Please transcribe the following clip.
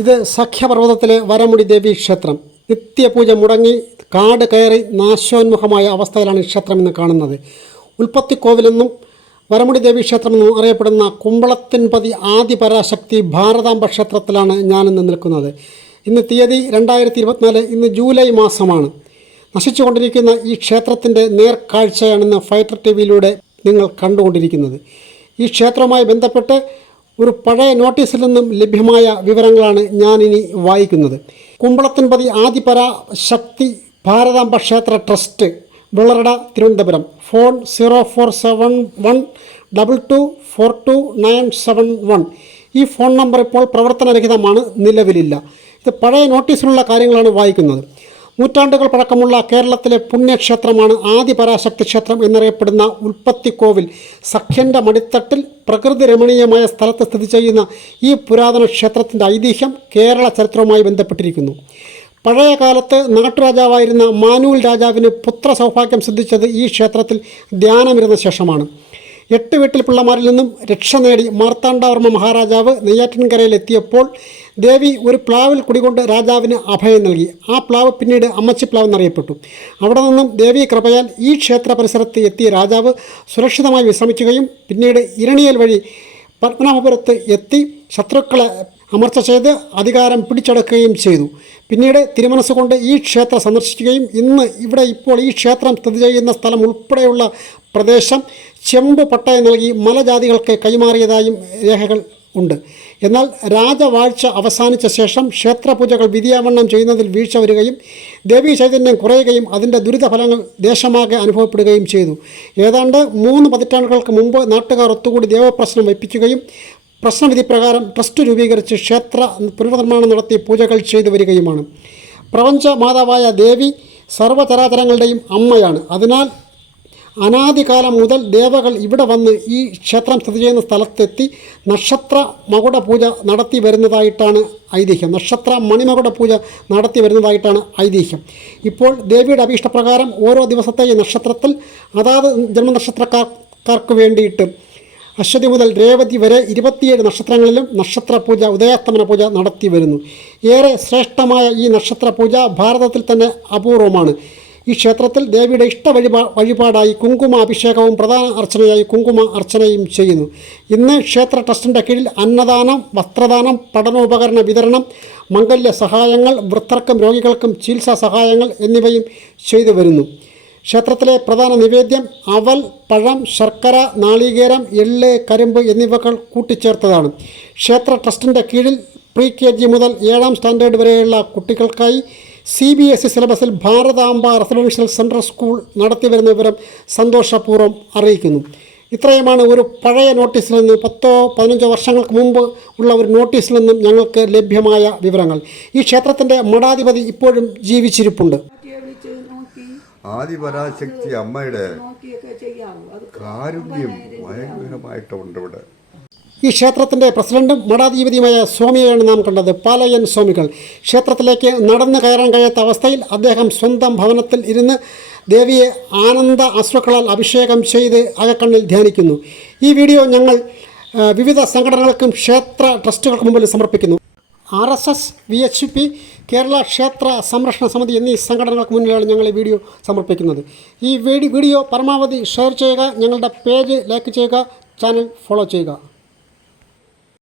ഇത് സഖ്യപർവ്വതത്തിലെ വരമുടി ദേവി ക്ഷേത്രം. നിത്യപൂജ മുടങ്ങി കാട് കയറി നാശോന്മുഖമായ അവസ്ഥയിലാണ് ക്ഷേത്രം ഇന്ന് കാണുന്നത്. ഉൽപ്പത്തിക്കോവിലെന്നും വരമുടി ദേവി ക്ഷേത്രമെന്നും അറിയപ്പെടുന്ന കുമ്പളത്തിൻപതി ആദിപരാശക്തി ഭാരതാംബ ക്ഷേത്രത്തിലാണ് ഞാനിന്ന് നിൽക്കുന്നത്. ഇന്ന് തീയതി 2024, ഇന്ന് ജൂലൈ മാസമാണ്. നശിച്ചുകൊണ്ടിരിക്കുന്ന ഈ ക്ഷേത്രത്തിൻ്റെ നേർക്കാഴ്ചയാണിന്ന് ഫൈറ്റർ ടിവിയിലൂടെ നിങ്ങൾ കണ്ടുകൊണ്ടിരിക്കുന്നത്. ഈ ക്ഷേത്രവുമായി ബന്ധപ്പെട്ട് ഒരു പഴയ നോട്ടീസിൽ നിന്നും ലഭ്യമായ വിവരങ്ങളാണ് ഞാനിനി വായിക്കുന്നത്. കുമ്പളത്തിൻപതി ആദിപരാശക്തി ഭാരതാംബ ക്ഷേത്ര ട്രസ്റ്റ്, വെള്ളറട, തിരുവനന്തപുരം. ഫോൺ 047122429771. ഈ ഫോൺ നമ്പർ ഇപ്പോൾ പ്രവർത്തനരഹിതമാണ്, നിലവിലില്ല. ഇത് പഴയ നോട്ടീസിലുള്ള കാര്യങ്ങളാണ് വായിക്കുന്നത്. നൂറ്റാണ്ടുകൾ പഴക്കമുള്ള കേരളത്തിലെ പുണ്യക്ഷേത്രമാണ് ആദിപരാശക്തി ക്ഷേത്രം എന്നറിയപ്പെടുന്ന ഉൽപ്പത്തിക്കോവിൽ. സഖ്യൻ്റെ മടിത്തട്ടിൽ പ്രകൃതി രമണീയമായ സ്ഥലത്ത് സ്ഥിതി ചെയ്യുന്ന ഈ പുരാതന ക്ഷേത്രത്തിൻ്റെ ഐതിഹ്യം കേരള ചരിത്രവുമായി ബന്ധപ്പെട്ടിരിക്കുന്നു. പഴയ കാലത്ത് നാട്ടുരാജാവായിരുന്ന മാനൂൽ രാജാവിന് പുത്ര സൗഭാഗ്യം സിദ്ധിച്ചത് ഈ ക്ഷേത്രത്തിൽ ധ്യാനമിരുന്ന ശേഷമാണ്. 8 വീട്ടിൽ പിള്ളമാരിൽ നിന്നും രക്ഷ നേടി മാർത്താണ്ഡവർമ്മ മഹാരാജാവ് നെയ്യാറ്റിൻകരയിലെത്തിയപ്പോൾ ദേവി ഒരു പ്ലാവിൽ കുടികൊണ്ട് രാജാവിന് അഭയം നൽകി. ആ പ്ലാവ് പിന്നീട് അമ്മച്ചിപ്ലാവ് എന്നറിയപ്പെട്ടു. അവിടെ നിന്നും ദേവി കൃപയാൽ ഈ ക്ഷേത്ര പരിസരത്ത് എത്തിയ രാജാവ് സുരക്ഷിതമായി വിശ്രമിക്കുകയും പിന്നീട് ഇരണിയൽ വഴി പത്മനാഭപുരത്ത് എത്തി ശത്രുക്കളെ അമർച്ച ചെയ്ത് അധികാരം പിടിച്ചെടുക്കുകയും ചെയ്തു. പിന്നീട് തിരുമനസ്സുകൊണ്ട് ഈ ക്ഷേത്രം സന്ദർശിക്കുകയും ഇന്ന് ഇപ്പോൾ ഈ ക്ഷേത്രം സ്ഥിതി ചെയ്യുന്ന സ്ഥലം ഉൾപ്പെടെയുള്ള പ്രദേശം ചെമ്പ് പട്ടയം നൽകി മലജാതികൾക്ക് കൈമാറിയതായും രേഖകൾ ഉണ്ട്. എന്നാൽ രാജവാഴ്ച അവസാനിച്ച ശേഷം ക്ഷേത്രപൂജകൾ വിധിയാവണ്ണം ചെയ്യുന്നതിൽ വീഴ്ച വരികയും ദേവീ ചൈതന്യം കുറയുകയും അതിൻ്റെ ദുരിതഫലങ്ങൾ ദേശമാകെ അനുഭവപ്പെടുകയും ചെയ്തു. ഏതാണ്ട് 3 പതിറ്റാണ്ടുകൾക്ക് മുമ്പ് നാട്ടുകാർ ഒത്തുകൂടി ദേവപ്രശ്നം വയ്പ്പിക്കുകയും പ്രശ്നവിധി പ്രകാരം ട്രസ്റ്റ് രൂപീകരിച്ച് ക്ഷേത്ര പുനർനിർമ്മാണം നടത്തി പൂജകൾ ചെയ്തു വരികയുമാണ്. പ്രപഞ്ച മാതാവായ ദേവി സർവ്വചരാചരങ്ങളുടെയും അമ്മയാണ്. അതിനാൽ അനാദികാലം മുതൽ ദേവകൾ ഇവിടെ വന്ന് ഈ ക്ഷേത്രം സ്ഥിതി ചെയ്യുന്ന സ്ഥലത്തെത്തി നക്ഷത്ര മകുട പൂജ നടത്തി വരുന്നതായിട്ടാണ് ഐതിഹ്യം. നക്ഷത്ര മണിമകുട പൂജ നടത്തി വരുന്നതായിട്ടാണ് ഐതിഹ്യം. ഇപ്പോൾ ദേവിയുടെ അഭീഷ്ടപ്രകാരം ഓരോ ദിവസത്തെ ഈ നക്ഷത്രത്തിൽ അതാത് ജന്മനക്ഷത്രക്കാർക്ക് വേണ്ടിയിട്ട് അശ്വതി മുതൽ രേവതി വരെ 27 നക്ഷത്രങ്ങളിലും നക്ഷത്ര പൂജ, ഉദയാസ്തമന പൂജ നടത്തി വരുന്നു. ഏറെ ശ്രേഷ്ഠമായ ഈ നക്ഷത്ര പൂജ ഭാരതത്തിൽ തന്നെ അപൂർവമാണ്. ഈ ക്ഷേത്രത്തിൽ ദേവിയുടെ വഴിപാടായി കുങ്കുമ അഭിഷേകവും പ്രധാന അർച്ചനയായി കുങ്കുമ അർച്ചനയും ചെയ്യുന്നു. ഇന്ന് ക്ഷേത്ര ട്രസ്റ്റിൻ്റെ കീഴിൽ അന്നദാനം, വസ്ത്രദാനം, പഠനോപകരണ വിതരണം, മംഗല്യ സഹായങ്ങൾ, വൃദ്ധർക്കും രോഗികൾക്കും ചികിത്സാ സഹായങ്ങൾ എന്നിവയും ചെയ്തു വരുന്നു. ക്ഷേത്രത്തിലെ പ്രധാന നിവേദ്യം അവൽ, പഴം, ശർക്കര, നാളികേരം, എള്ള്, കരിമ്പ് എന്നിവകൾ കൂട്ടിച്ചേർത്തതാണ്. ക്ഷേത്ര ട്രസ്റ്റിൻ്റെ കീഴിൽ pre-KG മുതൽ 7ാം സ്റ്റാൻഡേർഡ് വരെയുള്ള കുട്ടികൾക്കായി CBSE സിലബസിൽ ഭാരതാംബ റെസിഡൻഷ്യൽ സെൻട്രൽ സ്കൂൾ നടത്തിവരുന്ന വിവരം സന്തോഷപൂർവ്വം അറിയിക്കുന്നു. ഇത്രയുമാണ് ഒരു പഴയ നോട്ടീസിൽ നിന്ന് 10-15 വർഷങ്ങൾക്ക് മുമ്പ് ഉള്ള ഒരു നോട്ടീസിൽ നിന്നും ഞങ്ങൾക്ക് ലഭ്യമായ വിവരങ്ങൾ. ഈ ക്ഷേത്രത്തിൻ്റെ മഠാധിപതി ഇപ്പോഴും ജീവിച്ചിരിപ്പുണ്ട്. ആദിപരാശക്തി അമ്മയുടെ കാരുണ്യം ഭയങ്കരമായിട്ടുണ്ട് ഇവിടെ. ഈ ക്ഷേത്രത്തിൻ്റെ പ്രസിഡന്റും മഠാധിപതിയുമായ സ്വാമിയെയാണ് നാം കണ്ടത്, പാലയൻ സ്വാമികൾ. ക്ഷേത്രത്തിലേക്ക് നടന്നു കയറാൻ കഴിയാത്ത അവസ്ഥയിൽ അദ്ദേഹം സ്വന്തം ഭവനത്തിൽ ഇരുന്ന് ദേവിയെ ആനന്ദ അശ്രുക്കളാൽ അഭിഷേകം ചെയ്ത് അകക്കണ്ണിൽ ധ്യാനിക്കുന്നു. ഈ വീഡിയോ ഞങ്ങൾ വിവിധ സംഘടനകൾക്കും ക്ഷേത്ര ട്രസ്റ്റുകൾക്ക് മുമ്പിൽ സമർപ്പിക്കുന്നു. RSS, VHP, കേരള ക്ഷേത്ര സംരക്ഷണ സമിതി എന്നീ സംഘടനകൾക്ക് മുന്നിലാണ് ഞങ്ങൾ ഈ വീഡിയോ സമർപ്പിക്കുന്നത്. ഈ വീഡിയോ പരമാവധി ഷെയർ ചെയ്യുക, ഞങ്ങളുടെ പേജ് ലൈക്ക് ചെയ്യുക, ചാനൽ ഫോളോ ചെയ്യുക.